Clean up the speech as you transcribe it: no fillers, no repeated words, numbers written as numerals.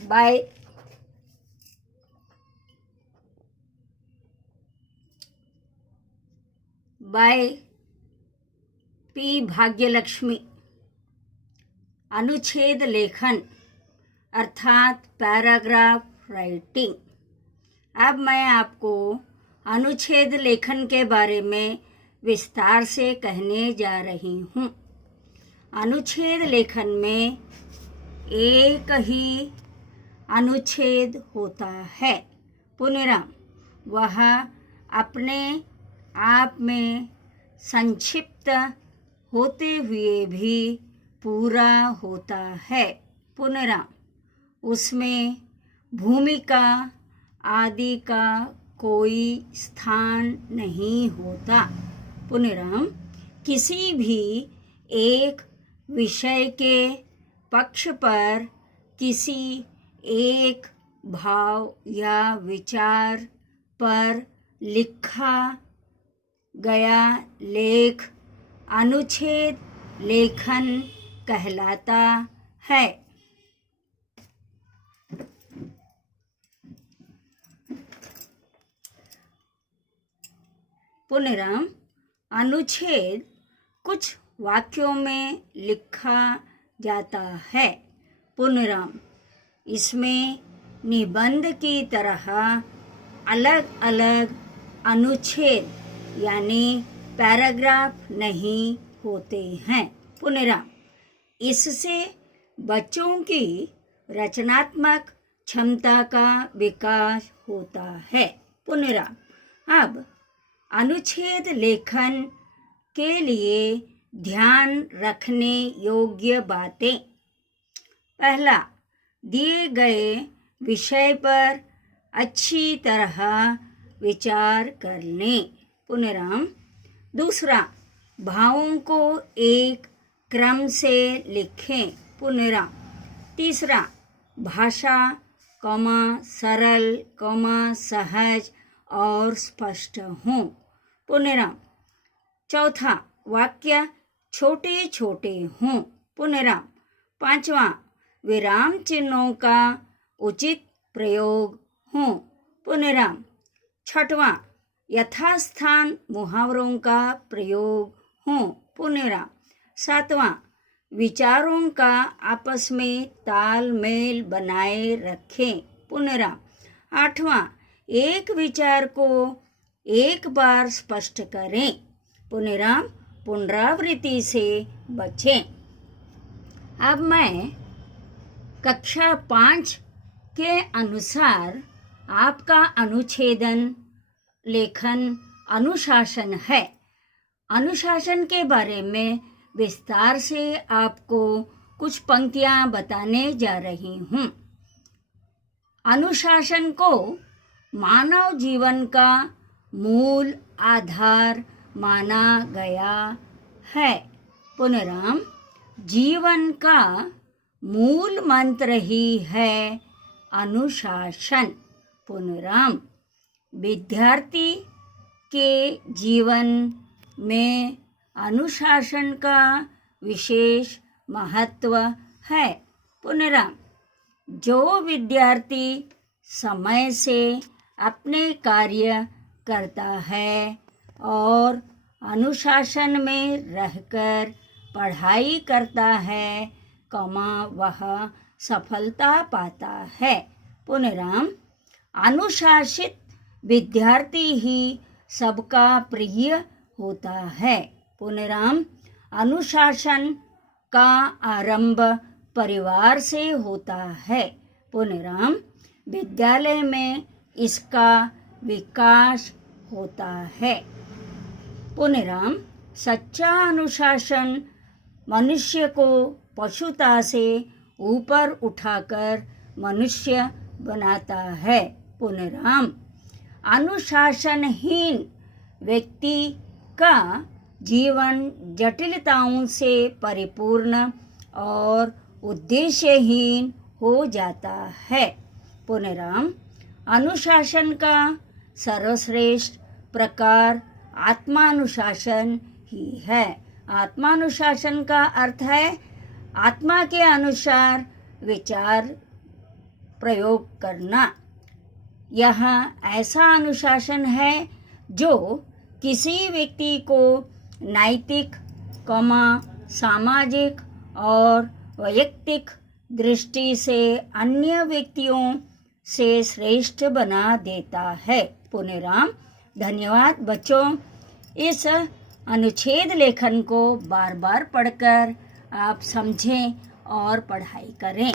By P Bhagyalakshmi. अनुच्छेद लेखन अर्थात पैराग्राफ राइटिंग। अब मैं आपको अनुच्छेद लेखन के बारे में विस्तार से कहने जा रही हूँ। अनुच्छेद लेखन में एक ही अनुच्छेद होता है। पुनराम वह अपने आप में संक्षिप्त होते हुए भी पूरा होता है। पुनराम उसमें भूमिका आदि का कोई स्थान नहीं होता। पुनराम किसी भी एक विषय के पक्ष पर किसी एक भाव या विचार पर लिखा गया लेख अनुच्छेद लेखन कहलाता है। पुनराम अनुच्छेद कुछ वाक्यों में लिखा जाता है। पुनराम इसमें निबंध की तरह अलग अलग अनुच्छेद यानी पैराग्राफ नहीं होते हैं। पुनराम इससे बच्चों की रचनात्मक क्षमता का विकास होता है। पुनराम अब अनुच्छेद लेखन के लिए ध्यान रखने योग्य बातें। पहला, दिए गए विषय पर अच्छी तरह विचार कर लें। पुनराम दूसरा, भावों को एक क्रम से लिखें। पुनराम तीसरा, भाषा सरल सहज और स्पष्ट हों। पुनराम चौथा, वाक्य छोटे छोटे हों। पुनराम पांचवा, विराम चिन्हों का उचित प्रयोग हो। पुनराम छठवां, यथास्थान मुहावरों का प्रयोग हो। पुनराम सातवां, विचारों का आपस में तालमेल बनाए रखें। पुनराम आठवां, एक विचार को एक बार स्पष्ट करें। पुनराम पुनरावृत्ति से बचें। अब मैं कक्षा 5 के अनुसार आपका अनुच्छेदन लेखन अनुशासन है। अनुशासन के बारे में विस्तार से आपको कुछ पंक्तियां बताने जा रही हूँ। अनुशासन को मानव जीवन का मूल आधार माना गया है। पुनराम जीवन का मूल मंत्र ही है अनुशासन। पुनराम विद्यार्थी के जीवन में अनुशासन का विशेष महत्व है। पुनराम जो विद्यार्थी समय से अपने कार्य करता है और अनुशासन में रहकर पढ़ाई करता है, वह सफलता पाता है। पुनराम अनुशासित विद्यार्थी ही सबका प्रिय होता है। पुनराम अनुशासन का आरंभ परिवार से होता है। पुनराम विद्यालय में इसका विकास होता है। पुनराम सच्चा अनुशासन मनुष्य को पशुता से ऊपर उठाकर मनुष्य बनाता है। पुनराम अनुशासनहीन व्यक्ति का जीवन जटिलताओं से परिपूर्ण और उद्देश्यहीन हो जाता है। पुनराम अनुशासन का सर्वश्रेष्ठ प्रकार आत्मानुशासन ही है। आत्मानुशासन का अर्थ है आत्मा के अनुसार विचार प्रयोग करना। यह ऐसा अनुशासन है जो किसी व्यक्ति को नैतिक, सामाजिक और वैयक्तिक दृष्टि से अन्य व्यक्तियों से श्रेष्ठ बना देता है। पुनेराम। धन्यवाद बच्चों। इस अनुच्छेद लेखन को बार बार पढ़कर आप समझें और पढ़ाई करें।